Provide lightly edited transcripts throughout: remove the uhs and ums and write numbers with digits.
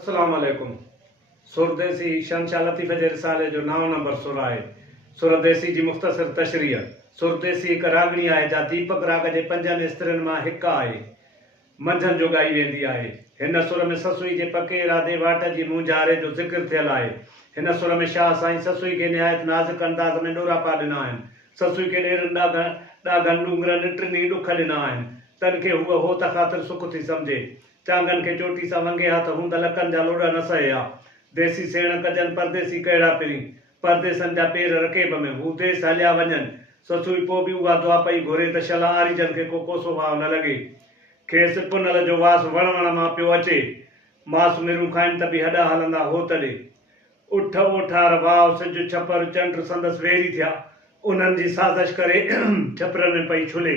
अस्सलाम वालेकुम। सुरदेसी शहंशाह लतीफ़ जे रिसाले जो 9 नंबर सुर आहे। सुरदेसी जी मुख़्तसर तशरीह। सुरदेसी हिकु रागणी आहे जा दीपक राग जे 5 स्त्रनि मां हिकु आहे। मंझंदि जो ॻाई वेंदी आहे। हिन सुर में ससुई जे पके इरादे वाट जी मुंझारे जो ज़िक्र थियल आहे। हिन सुर में शाह साईं ससुई खे निहायत नाज़ुक अंदाज़ में ॾोरापा ॾिना आहिनि। ससुई खे ॾेरनि ॾाघनि ॾूंगरनि टिनी ॾुख ॾिना आहिनि। तन खे हूअ हो त ख़ातिर सुख थी सम्झे। चांगनि खे चोटी सां वंगे हथ हूंद लकनि जा लोॾा न सहे आ। देसी सेण कजनि परदेसी कहिड़ा पिरी। परदेसनि जा पेर रकेब में हू देस हलिया वञनि। ससुई पोइ बि उहा दुआ पई घुरे त शला आरीजन खे को कोसो भाव न लॻे। खेसि पुनल जो वास वण मां पियो अचे। मास मिरूं खाइनि त बि हॾा हलंदा हो तॾे। उठ ओठार वाव सिज छपर चंड संदसि वेरी थिया। उन्हनि जी साज़िश करे छपरनि में पई छुले।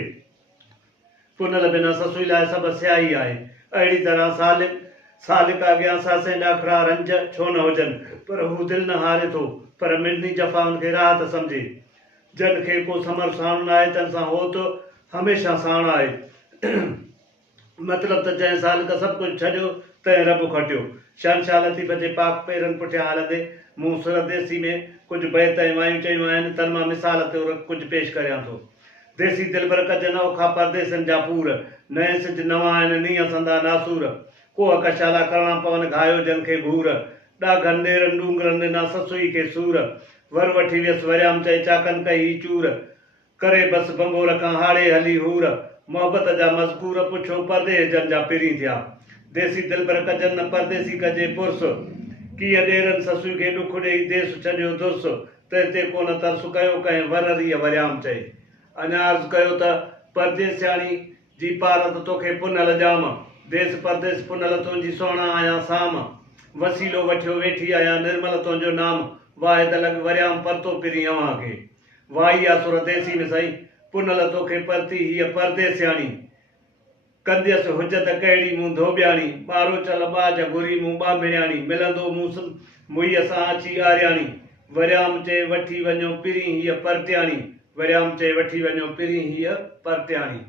पुनल बिना ससुई लाइ सभु स्याही आहे। अहिड़ी तरह सालिक अॻियां सासे ॾाखड़ा रंज छो न हुजनि, पर हू दिलि न हारे थो, पर मिलनी जफ़ाउनि खे राहत सम्झे। जन खे को समर साण न आहे तंहिं सां हो त हमेशह साण आहे। मतिलब त जंहिं सालिक सभु कुझु छॾियो तंहिं रब खटियो। शहंशाह लतीफ़ जे पाक पेरनि पुठियां हलंदे मूं सुरदेसी में कुझु बैत ऐं वायूं चयूं आहिनि। तन मां मिसाल तौरु कुझु पेश करियां थो। देसी दिलबर कजनि औखा परदेसनि जा पूर। नए सिज नवां आहिनि नीअं संदा नासूर। कोह कशाला करणा पवनि घायो जन खे घूर। ॾाघनि ॾेरनि ॾूंगरनि ॾिना ससुई खे सूर। वर वठी वियसि वरियाम चए चाकनि कई ही चूर। करे बसि बंगोर खां हाड़े हली हूर। मोहबत जा मज़कूर पुछो परदेस जन जा पिरी थिया। देसी दिलबर कजनि न परदेसी कजे पुरस। कीअं ॾेरनि ससुई खे ॾुख ॾेई देस छॾियो दुर्स। तंहिं ते कोन तरस कयो कंहिं वररीअ वरियाम चए। अञा अर्ज़ु कयो त परदेसियाणी जी पारत तोखे पुनल ॼाम। देस परदेस पुनल तुंहिंजी सुहिणा आया साम। वसीलो वठियो वेठी आया निर्मल तुंहिंजो नाम। वाहिद लॻ वरियाम परतो पिरी अव्हां खे। वाही आ सुरदेसी में सही पुनल तोखे परती हीअ परदेसियाणी। कंदियसि हुजत कहिड़ी मूं धोबियाणी। ॿारो चल ॿाज घुरी मूं ॿांभिण्याणी। मिलंदो मूं मुईअ सां अची आरियाणी। वरियाम चए वठी वञो पिरी हीअ परटियाणी। वरियाम चए वठी वञो पिरी हीअ परटियाणी।